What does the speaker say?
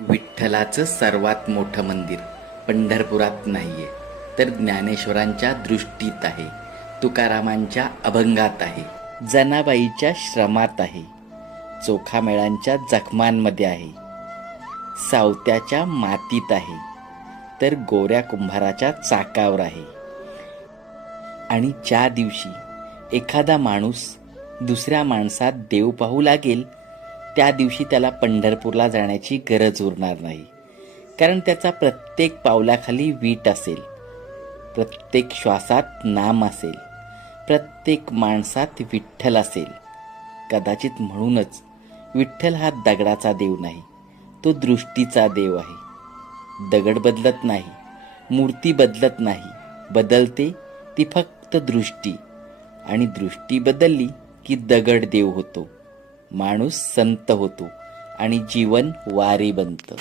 विठ्ठलाचं सर्वात मोठं मंदिर पंढरपुरात नाहीये, तर ज्ञानेश्वरांच्या दृष्टीत आहे, तुकारामांच्या अभंगात आहे, जनाबाईच्या श्रमात आहे, चोखामेळांच्या जखमांमध्ये आहे, सावत्याच्या मातीत आहे, तर गोऱ्या कुंभाराच्या चाकावर आहे. आणि ज्या दिवशी एखादा माणूस दुसऱ्या माणसात देव पाहू लागेल, त्या दिवशी त्याला पंढरपूरला जाण्याची गरज उरणार नाही. कारण त्याचा प्रत्येक पावलाखाली वीट असेल, प्रत्येक श्वासात नाम असेल, प्रत्येक माणसात विठ्ठल असेल. कदाचित म्हणूनच विठ्ठल हा दगडाचा देव नाही, तो दृष्टीचा देव आहे. दगड बदलत नाही, मूर्ती बदलत नाही, बदलते ती फक्त दृष्टी. आणि दृष्टी बदलली की दगड देव होतो, माणूस संत होतो आणि जीवन वारी बनतं.